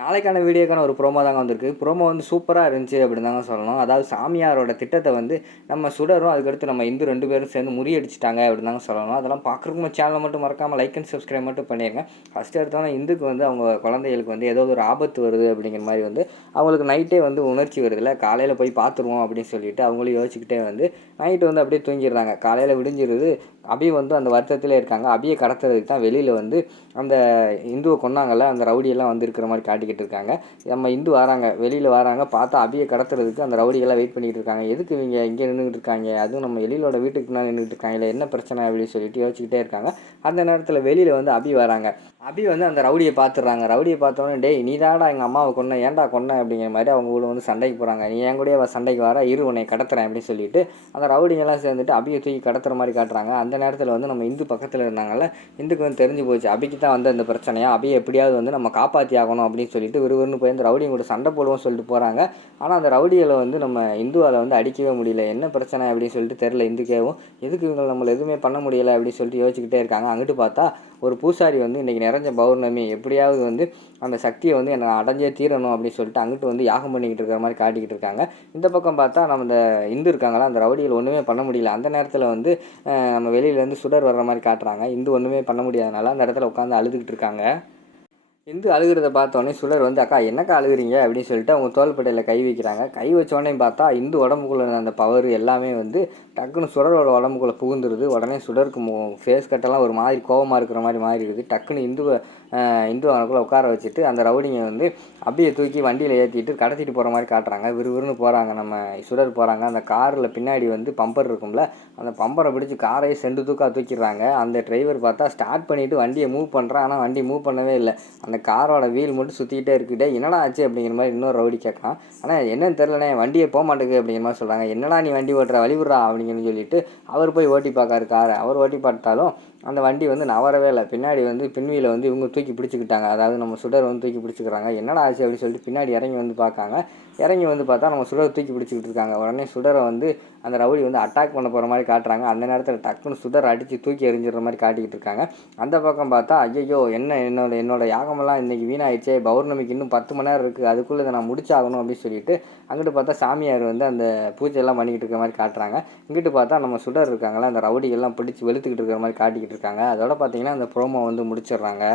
நாளைக்கான வீடியோக்கான ஒரு ப்ரோமோ தாங்க வந்திருக்கு. ப்ரோமோ வந்து சூப்பரா இருந்துச்சு அப்படின்னு தாங்க சொல்லணும். அதாவது சாமியாரோட திட்டத்த வந்து நம்ம சுடரும், அதுக்கடுத்து நம்ம இந்து 2 பேரும் சேர்ந்து முறியடிச்சுட்டாங்க அப்படின்னு தாங்க சொல்லணும். அதெல்லாம் பார்க்குறதுக்கு நம்ம சேனலை மட்டும் மறக்காம லைக் அண்ட் சப்ஸ்கிரைப் மட்டும் பண்ணிருங்க. ஃபர்ஸ்ட் எடுத்தோன்னே இந்துக்கு வந்து அவங்க குழந்தைகளுக்கு வந்து ஏதோ ஒரு ஆபத்து வருது அப்படிங்கிற மாரி வந்து அவங்களுக்கு நைட்டே வந்து உணர்ச்சி வருதுல்ல, காலையில போய் பார்த்துருவோம் அப்படின்னு சொல்லிட்டு அவங்களும் யோசிச்சுக்கிட்டே வந்து நைட்டு வந்து அப்படியே தூங்கிடுறாங்க. காலையில விடிஞ்சிருது. அபி வந்து அந்த வருத்தத்திலே இருக்காங்க. அபியை கடத்துறதுக்கு தான் வெளியில வந்து அந்த இந்துவை கொன்னாங்கல்ல, அந்த ரவுடியெல்லாம் வந்து இருக்கிற மாதிரி காட்டிக்கிட்டு இருக்காங்க. நம்ம இந்து வராங்க, வெளியில் வராங்க, பார்த்தா அபியை கடத்துறதுக்கு அந்த ரவுடிகள்லாம் வெயிட் பண்ணிக்கிட்டு இருக்காங்க. எதுக்கு இவங்க இங்கே நின்றுக்கிட்டு இருக்காங்க, அதுவும் நம்ம எழிலோட வீட்டுக்கு பின்னாடி நின்றுட்டு இருக்காங்களே, என்ன பிரச்சனை அப்படின்னு சொல்லிட்டு யோசிச்சுக்கிட்டே இருக்காங்க. அந்த நேரத்தில் வெளியில் வந்து அபி வராங்க. அபி வந்து அந்த ரவுடியை பார்த்துடுறாங்க. ரவுடியை பார்த்தோன்னே, டேய் நீ தான்டா எங்கள் அம்மாவை கொன்ன, ஏன்டா கொன்ன அப்படிங்கிற மாதிரி அவங்க கூட வந்து சண்டைக்கு போகிறாங்க. நீ என் கூடயே சண்டைக்கு வர, இரு உன்னை கடத்துறேன் அப்படின்னு சொல்லிட்டு அந்த ரவுடிங்கெல்லாம் சேர்ந்துட்டு அபியை தூக்கி கடத்துற மாதிரி காட்டுறாங்க. அந்த நேரத்தில் வந்து நம்ம இந்து பக்கத்தில் இருந்தாங்கல்ல, இந்துக்கு வந்து தெரிஞ்சு போச்சு அபிக்கு தான் வந்து அந்த பிரச்சனையா, அபியை எப்படியாவது வந்து நம்ம காப்பாற்றி ஆகணும் அப்படின்னு சொல்லிட்டு விறுவிறுன்னு போய் அந்த ரவுடிங்க கூட சண்டை போடுவோம் சொல்லிட்டு போகிறாங்க. ஆனால் அந்த ரவுடிகளை வந்து நம்ம இந்துவால் வந்து அடிக்கவே முடியல. என்ன பிரச்சனை அப்படின்னு சொல்லிட்டு தெரில இந்துக்கேவும். எதுக்கு இவங்க நம்மளை எதுவுமே பண்ண முடியலை அப்படின்னு சொல்லிட்டு யோசிச்சுக்கிட்டே இருக்காங்க. அங்கிட்டு பார்த்தா ஒரு பூசாரி வந்து இன்றைக்கி நிறைஞ்ச பௌர்ணமி, எப்படியாவது வந்து அந்த சக்தியை வந்து என்னை அடைஞ்சே தீரணும் அப்படின்னு சொல்லிட்டு அங்கிட்டு வந்து யாகம் பண்ணிக்கிட்டு இருக்கிற மாதிரி காட்டிக்கிட்டு இருக்காங்க. இந்த பக்கம் பார்த்தா நம்ம இந்த இந்து இருக்காங்களா, அந்த ரவுடிகள் ஒன்றுமே பண்ண முடியல. அந்த நேரத்தில் வந்து நம்ம வெளியிலேருந்து சுடர் வர்ற மாதிரி காட்டுறாங்க. இந்து ஒன்றுமே பண்ண முடியாதனால அந்த இடத்துல உட்காந்து அழுதுகிட்டு இருக்காங்க. இந்து அழுகிறத பார்த்தோன்னே சுடர் வந்து, அக்கா என்னக்கா அழுகுறீங்க அப்படின்னு சொல்லிட்டு அவங்க தோள்பட்டையில் கை வைக்கிறாங்க. கை வச்சோடனே பார்த்தா இந்து உடம்புக்குள்ள இருந்த அந்த பவர் எல்லாமே வந்து டக்குன்னு சுடரோட உடம்புக்குள்ளே புகுந்துருது. உடனே சுடருக்கு ஃபேஸ் கட்டெல்லாம் ஒரு மாதிரி கோவமாக இருக்கிற மாதிரி மாறிடுது. டக்குன்னு இந்து அவனுக்குள்ளே உட்கார வச்சுட்டு அந்த ரவுடிங்க வந்து அப்படியே தூக்கி வண்டியில் ஏற்றிட்டு கடத்திட்டு போகிற மாதிரி காட்டுறாங்க. விறுவிறுன்னு போகிறாங்க. நம்ம சுடர் போகிறாங்க. அந்த காரில் பின்னாடி வந்து பம்பர் இருக்கும்ல, அந்த பம்பரை பிடிச்சி காரையே செண்டு தூக்கிடுறாங்க. அந்த டிரைவர் பார்த்தா ஸ்டார்ட் பண்ணிவிட்டு வண்டியை மூவ் பண்ணுறான். ஆனால் வண்டி மூவ் பண்ணவே இல்லை. அந்த காரோட வீல் மட்டும் சுற்றிக்கிட்டே இருக்குட்டே. என்னடா ஆச்சு அப்படிங்கிற மாதிரி இன்னொரு ரவுடி கேட்கான். ஆனால் என்னன்னு தெரிலண்ணே, வண்டியை போக மாட்டேங்குது அப்படிங்கிற மாதிரி சொல்கிறாங்க. என்னடா நீ வண்டி ஓட்டுற, வழிவிட்றா அப்படிங்கன்னு சொல்லிட்டு அவர் போய் ஓட்டி பார்க்காரு காரை. அவர் ஓட்டி பார்த்தாலும் அந்த வண்டி வந்து நவரவே இல்லை. பின்னாடி வந்து பின்வீலை வந்து இவங்க தூக்கி பிடிச்சிக்கிட்டாங்க. அதாவது நம்ம சுடர் வந்து தூக்கி பிடிச்சிக்கிறாங்க. என்னடா ஆச்சு அப்படின்னு சொல்லிட்டு பின்னாடி இறங்கி வந்து பார்க்காங்க. இறங்கி வந்து பார்த்தா நம்ம சுடர் தூக்கி பிடிச்சிக்கிட்டு இருக்காங்க. உடனே சுடரை வந்து அந்த ரவுடி வந்து அட்டாக் பண்ண போகிற மாதிரி காட்டுறாங்க. அந்த நேரத்தில் டக்குன்னு சுடர் அடித்து தூக்கி எறிஞ்சிடுற மாதிரி காட்டிக்கிட்டு இருக்காங்க. அந்த பக்கம் பார்த்தா ஐயோ என்னோட யாகமெல்லாம் இன்றைக்கி வீணாயிடுச்சே, பௌர்ணமிக்கு இன்னும் 10 மணி நேரம் இருக்குது, அதுக்குள்ளே இதை நான் முடிச்சாகணும் அப்படின்னு சொல்லிட்டு அங்கிட்டு பார்த்தா சாமியார் வந்து அந்த பூஜையெல்லாம் பண்ணிக்கிட்டு இருக்கிற மாதிரி காட்டுறாங்க. இங்கிட்டு பார்த்தா நம்ம சுடர் இருக்காங்களா, அந்த ரவுடிகள்லாம் பிடிச்சி வெளுத்துக்கிட்டு இருக்கிற மாதிரி காட்டிக்கிட்டு இருக்காங்க. அதோட பார்த்தீங்கன்னா அந்த ப்ரோமோ வந்து முடிச்சிடுறாங்க.